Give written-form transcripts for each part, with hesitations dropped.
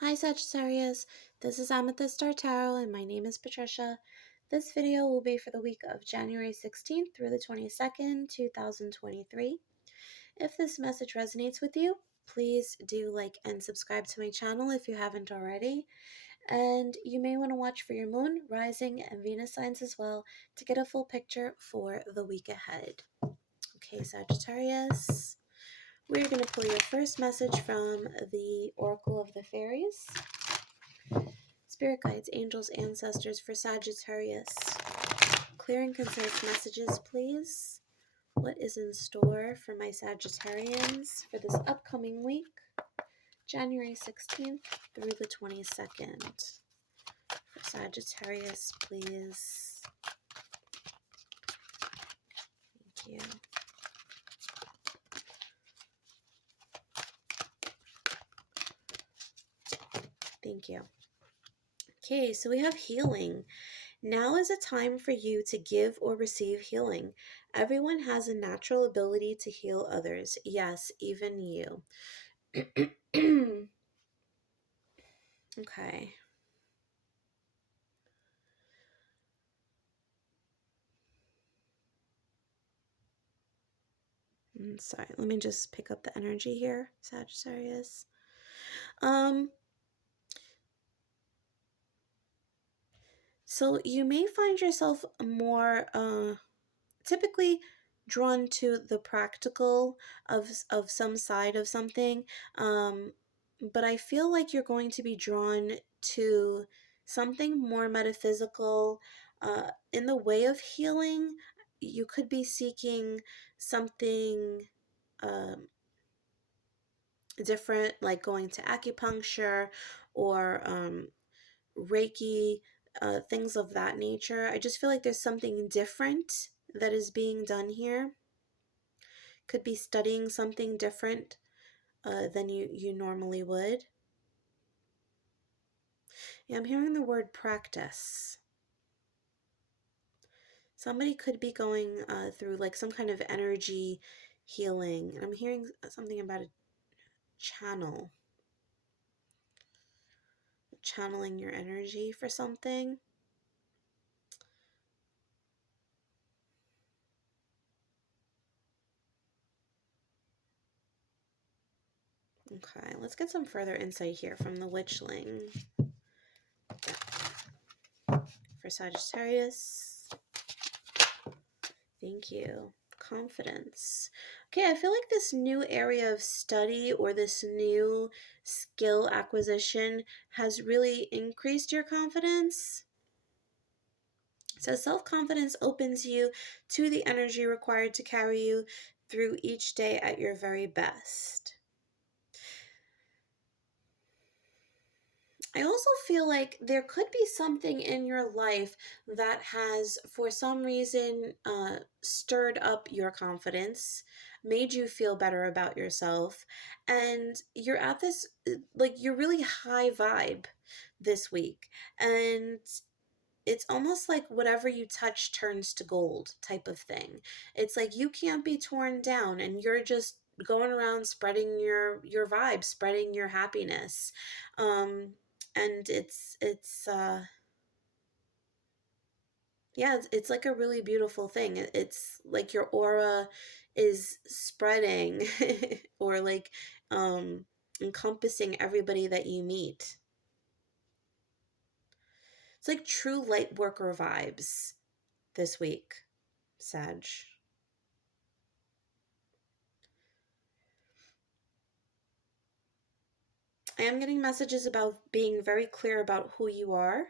Hi Sagittarius, this is Amethyst Star Tarot and my name is Patricia. This video will be for the week of January 16th through the 22nd, 2023. If this message resonates with you, please do like and subscribe to my channel if you haven't already. And you may want to watch for your moon, rising, and Venus signs as well to get a full picture for the week ahead. Okay, Sagittarius, we're going to pull your first message from the Oracle of the Fairies. Spirit guides, angels, ancestors for Sagittarius. Clear and concise messages, please. What is in store for my Sagittarians for this upcoming week, January 16th through the 22nd? For Sagittarius, please. Thank you. Thank you. Okay, so we have healing. Now is a time for you to give or receive healing. Everyone has a natural ability to heal others. Yes, even you. Okay. Sorry, let me just pick up the energy here, Sagittarius. So you may find yourself more typically drawn to the practical of some side of something, but I feel like you're going to be drawn to something more metaphysical in the way of healing. You could be seeking something different, like going to acupuncture or Reiki, things of that nature. I just feel like there's something different that is being done here. Could be studying something different than you normally would. Yeah, I'm hearing the word practice. Somebody could be going through like some kind of energy healing. I'm hearing something about a channel. Channeling your energy for something. Okay, let's get some further insight here from the Witchling. For Sagittarius. Thank you. Confidence. Okay, I feel like this new area of study or this new skill acquisition has really increased your confidence. So self-confidence opens you to the energy required to carry you through each day at your very best. I also feel like there could be something in your life that has, for some reason, stirred up your confidence, made you feel better about yourself, and you're at this, like, you're really high vibe this week, and it's almost like whatever you touch turns to gold type of thing. It's like you can't be torn down, and you're just going around spreading your vibe, spreading your happiness. And yeah, it's like a really beautiful thing. It's like your aura is spreading or like encompassing everybody that you meet. It's like true light worker vibes this week, Sag. I am getting messages about being very clear about who you are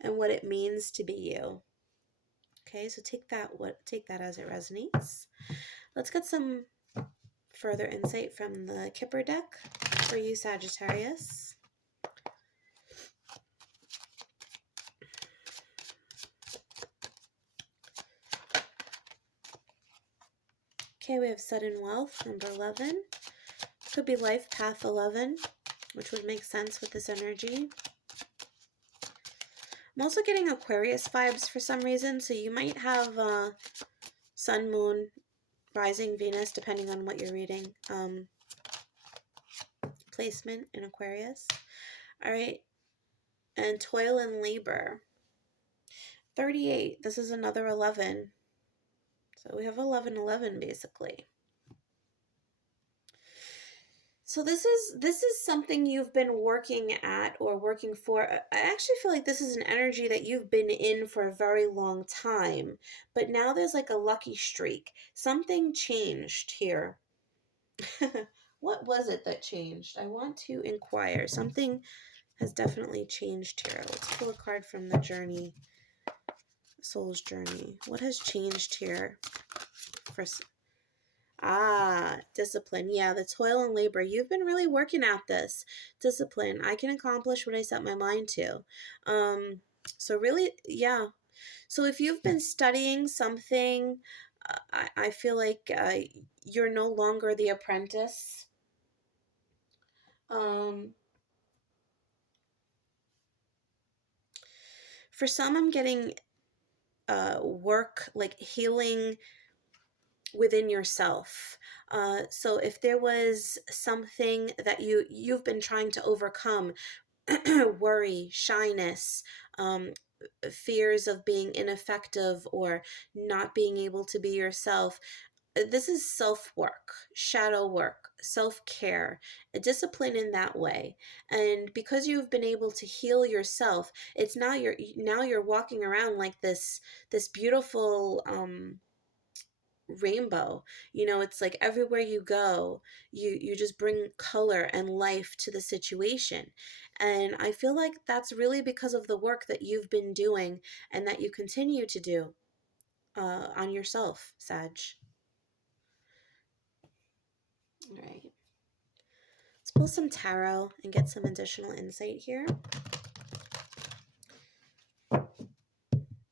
and what it means to be you. Okay, so take that as it resonates. Let's get some further insight from the Kipper deck for you, Sagittarius. Okay, we have sudden wealth, number 11. Could be life path 11, which would make sense with this energy. I'm also getting Aquarius vibes for some reason, so you might have sun, moon, rising, Venus, depending on what you're reading. placement in Aquarius. All right. And toil and labor. 38. This is another 11. So we have 11 basically. So this is something you've been working at or working for. I actually feel like this is an energy that you've been in for a very long time, but now there's like a lucky streak. Something changed here. What was it that changed? I want to inquire. Something has definitely changed here. Let's pull a card from the journey, soul's journey. What has changed here? Discipline. Yeah, the toil and labor. You've been really working at this. Discipline. I can accomplish what I set my mind to. So really, yeah. So if you've been studying something, I feel like you're no longer the apprentice. For some, I'm getting work, like healing within yourself. So if there was something that you've been trying to overcome, worry, shyness, fears of being ineffective or not being able to be yourself, this is self-work, shadow work, self-care, a discipline in that way. And because you've been able to heal yourself, it's now you're walking around like this beautiful rainbow. It's like everywhere you go, you just bring color and life to the situation. And I feel like that's really because of the work that you've been doing and that you continue to do on yourself, Sag. All right. Let's pull some tarot and get some additional insight here.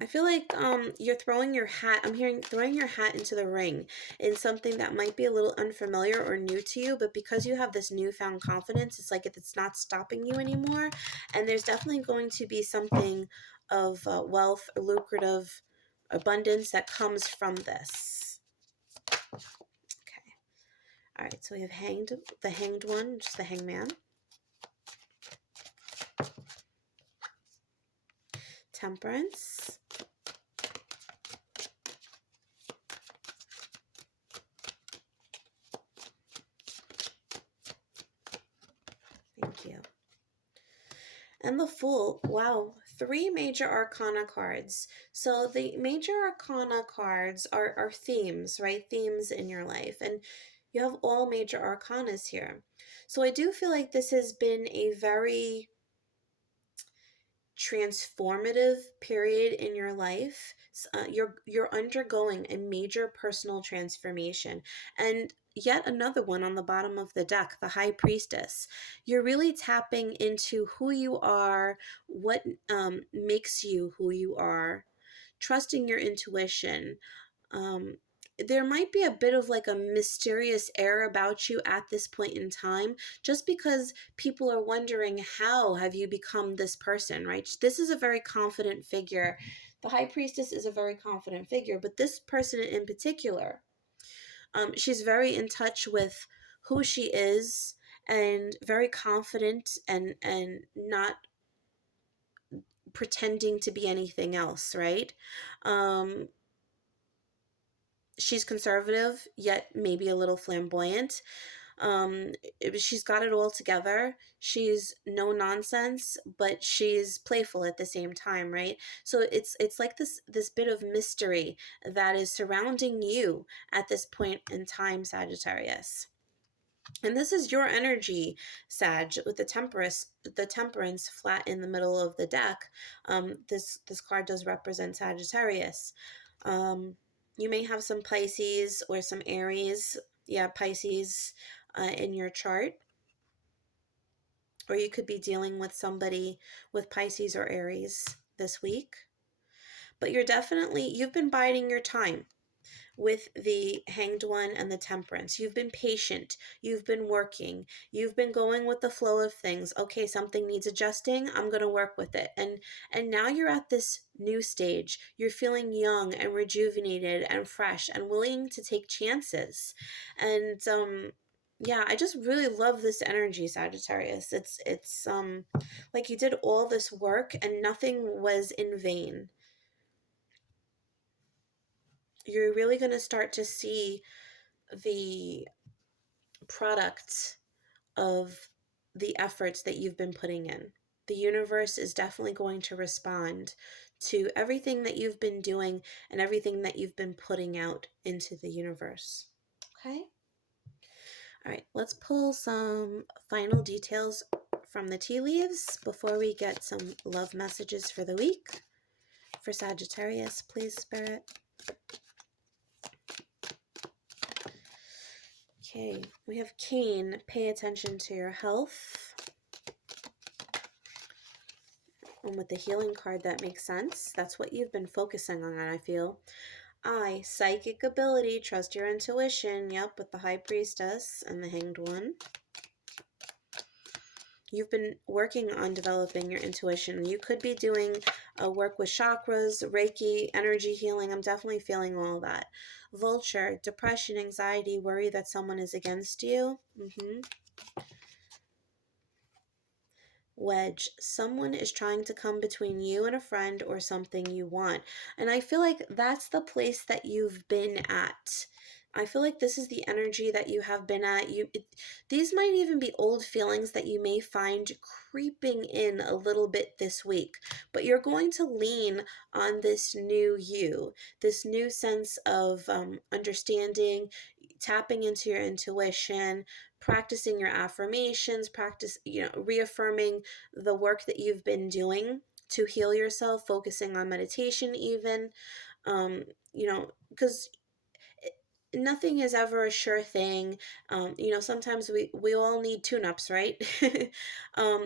I feel like you're throwing your hat, I'm hearing throwing your hat into the ring in something that might be a little unfamiliar or new to you, but because you have this newfound confidence, it's like it's not stopping you anymore. And there's definitely going to be something of wealth, lucrative abundance that comes from this. Okay. All right, so we have the hanged one, which is the hangman. Temperance. Thank you. And the Fool. Wow, 3 major arcana cards. So the major arcana cards are themes, right? Themes in your life. And you have all major arcanas here. So I do feel like this has been a very transformative period in your life. You're undergoing a major personal transformation. And yet another one on the bottom of the deck, the High Priestess. You're really tapping into who you are, what makes you who you are, trusting your intuition. There might be a bit of like a mysterious air about you at this point in time, just because people are wondering, how have you become this person, right? This is a very confident figure. The High Priestess is a very confident figure, but this person in particular, she's very in touch with who she is and very confident and not pretending to be anything else, right? She's conservative, yet maybe a little flamboyant. She's got it all together. She's no nonsense, but she's playful at the same time, right? So it's like this bit of mystery that is surrounding you at this point in time, Sagittarius. And this is your energy, Sag, with the temperance flat in the middle of the deck. This card does represent Sagittarius. You may have some Pisces or some Aries. Yeah, Pisces in your chart. Or you could be dealing with somebody with Pisces or Aries this week. But you've been biding your time with the Hanged One and the Temperance. You've been patient. You've been working. You've been going with the flow of things. Okay, something needs adjusting. I'm going to work with it. And now you're at this new stage. You're feeling young and rejuvenated and fresh and willing to take chances. And Yeah, I just really love this energy, Sagittarius. It's like you did all this work and nothing was in vain. You're really going to start to see the product of the efforts that you've been putting in. The universe is definitely going to respond to everything that you've been doing and everything that you've been putting out into the universe. Okay? All right, let's pull some final details from the tea leaves before we get some love messages for the week. For Sagittarius, please, Spirit. Okay, we have Cain. Pay attention to your health. And with the healing card, that makes sense. That's what you've been focusing on, I feel. Psychic ability. Trust your intuition. Yep, with the High Priestess and the Hanged One. You've been working on developing your intuition. You could be doing work with chakras, Reiki, energy healing. I'm definitely feeling all that. Vulture. Depression, anxiety, worry that someone is against you. Wedge. Someone is trying to come between you and a friend or something you want. And I feel like that's the place that you've been at. I feel like this is the energy that you have been at. These might even be old feelings that you may find creeping in a little bit this week. But you're going to lean on this new you, this new sense of understanding, tapping into your intuition, practicing your affirmations, reaffirming the work that you've been doing to heal yourself, focusing on meditation even, because nothing is ever a sure thing. Sometimes we all need tune-ups, right?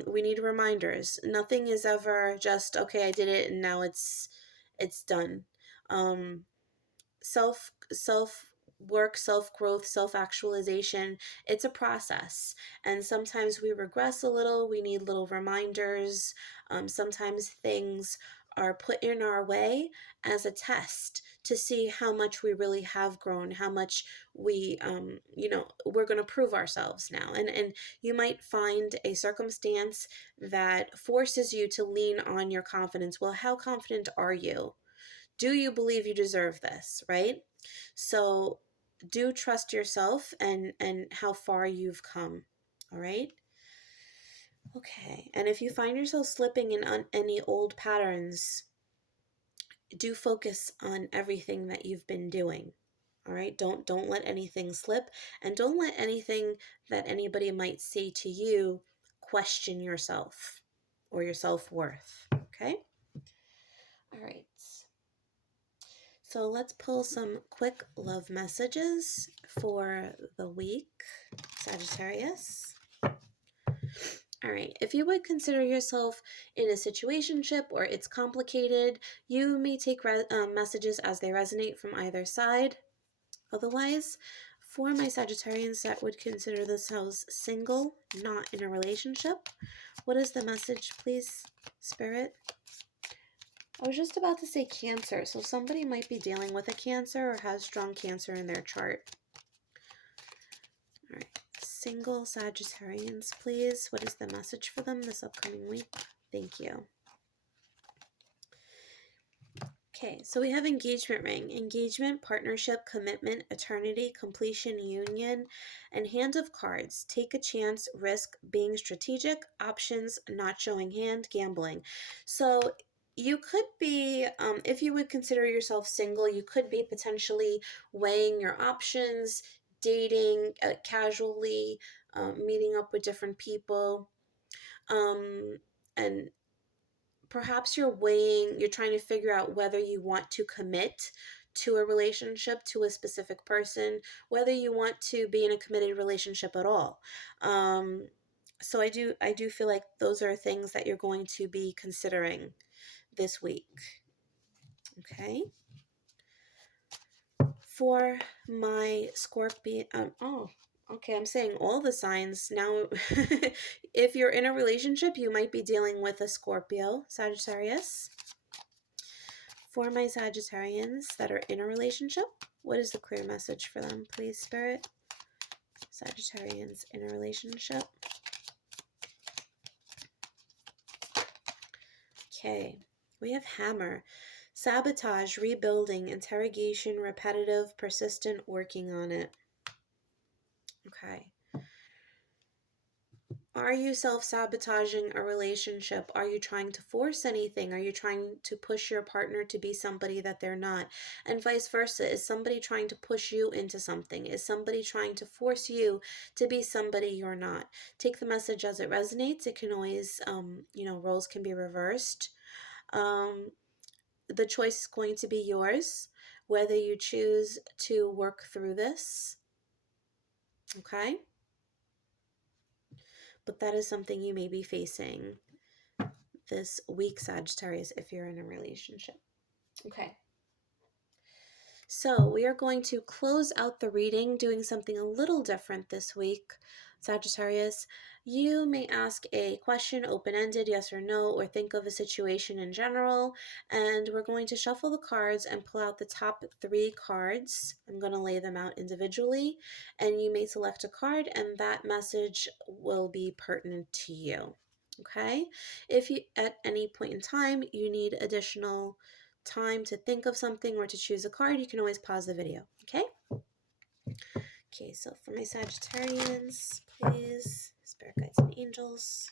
We need reminders. Nothing is ever just, okay, I did it and now it's done. Self work, self growth, self actualization, it's a process, and sometimes we regress a little. We need little reminders. Sometimes things are put in our way as a test to see how much we really have grown, how much we're going to prove ourselves now. And you might find a circumstance that forces you to lean on your confidence. Well, how confident are you? Do you believe you deserve this, right? So do trust yourself and how far you've come. All right? Okay. And if you find yourself slipping in any old patterns, do focus on everything that you've been doing. All right? Don't let anything slip, and don't let anything that anybody might say to you question yourself or your self-worth. Okay? All right. So let's pull some quick love messages for the week, Sagittarius. All right, if you would consider yourself in a situationship or it's complicated, you may take messages as they resonate from either side. Otherwise, for my Sagittarians that would consider themselves single, not in a relationship, what is the message, please, Spirit? I was just about to say Cancer, so somebody might be dealing with a Cancer or has strong Cancer in their chart. All right, single Sagittarians, please. What is the message for them this upcoming week? Thank you. Okay, so we have engagement ring. Engagement, partnership, commitment, eternity, completion, union, and hand of cards. Take a chance, risk, being strategic, options, not showing hand, gambling. So you could be, if you would consider yourself single, you could be potentially weighing your options, dating casually, meeting up with different people, and perhaps you're trying to figure out whether you want to commit to a relationship, to a specific person, whether you want to be in a committed relationship at all. So I do feel like those are things that you're going to be considering this week. Okay. For my Scorpio, okay, I'm saying all the signs now. If you're in a relationship, you might be dealing with a Scorpio, Sagittarius. For my Sagittarians that are in a relationship, what is the clear message for them, please, Spirit? Sagittarians in a relationship. Okay, we have hammer. Sabotage, rebuilding, interrogation, repetitive, persistent, working on it. Okay. Are you self-sabotaging a relationship? Are you trying to force anything? Are you trying to push your partner to be somebody that they're not? And vice versa. Is somebody trying to push you into something? Is somebody trying to force you to be somebody you're not? Take the message as it resonates. It can always, roles can be reversed. The choice is going to be yours, whether you choose to work through this. Okay? But that is something you may be facing this week, Sagittarius, if you're in a relationship. Okay. So we are going to close out the reading doing something a little different this week, Sagittarius. You may ask a question, open-ended, yes or no, or think of a situation in general, and we're going to shuffle the cards and pull out the top 3 cards. I'm going to lay them out individually, and you may select a card, and that message will be pertinent to you. Okay? If you, at any point in time, you need additional time to think of something or to choose a card, you can always pause the video. Okay? Okay, so for my Sagittarians, please, spirit guides and angels.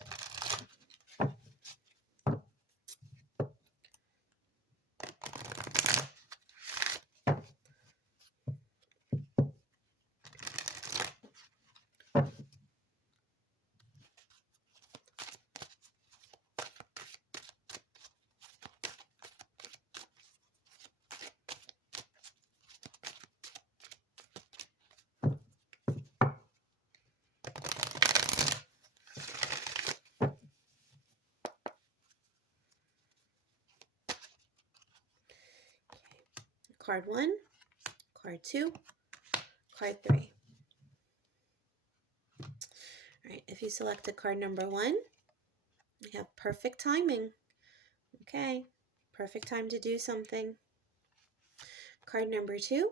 Card 1, card 2, card 3. All right, if you selected card number 1, you have perfect timing. Okay, perfect time to do something. Card number 2,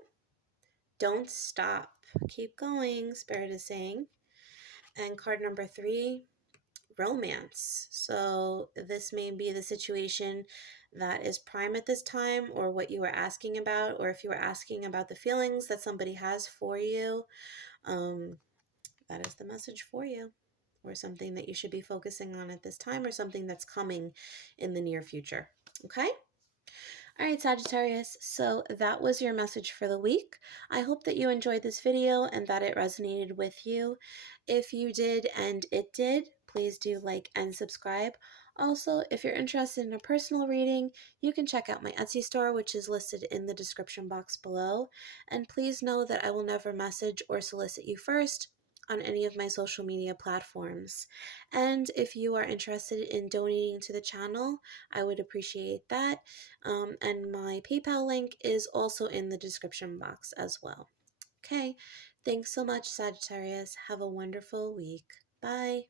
don't stop. Keep going, Spirit is saying. And card number 3, romance. So this may be the situation that is prime at this time, or what you were asking about, or if you were asking about the feelings that somebody has for you, that is the message for you, or something that you should be focusing on at this time, or something that's coming in the near future. Okay? All right, Sagittarius, so that was your message for the week. I hope that you enjoyed this video and that it resonated with you. If you did and it did, please do like and subscribe. Also, if you're interested in a personal reading, you can check out my Etsy store, which is listed in the description box below. And please know that I will never message or solicit you first on any of my social media platforms. And if you are interested in donating to the channel, I would appreciate that. And my PayPal link is also in the description box as well. Okay, thanks so much, Sagittarius. Have a wonderful week. Bye.